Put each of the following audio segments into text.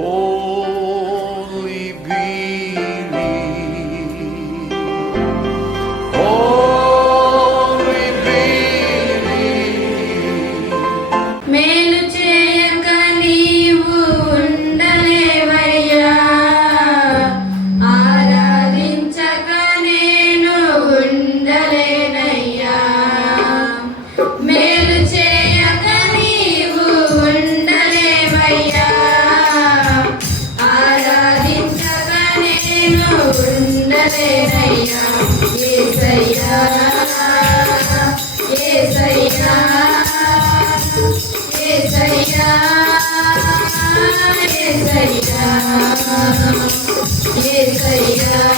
Only ఉండలేనయ్యా ఏసయ్యా ఏసయ్యా ఏసయ్యా ఏసయ్యా ఏసయ్యా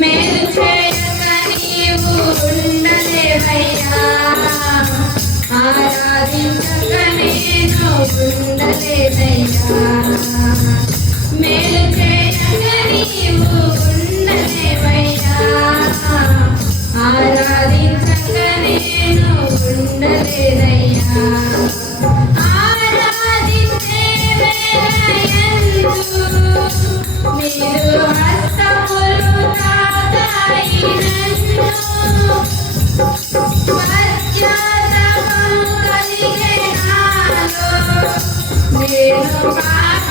మేలు చేయక నీవు ఉండలేవయ్యా. ఆరాధించక నేను ఉండలేదయ్యా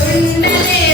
உண்மையே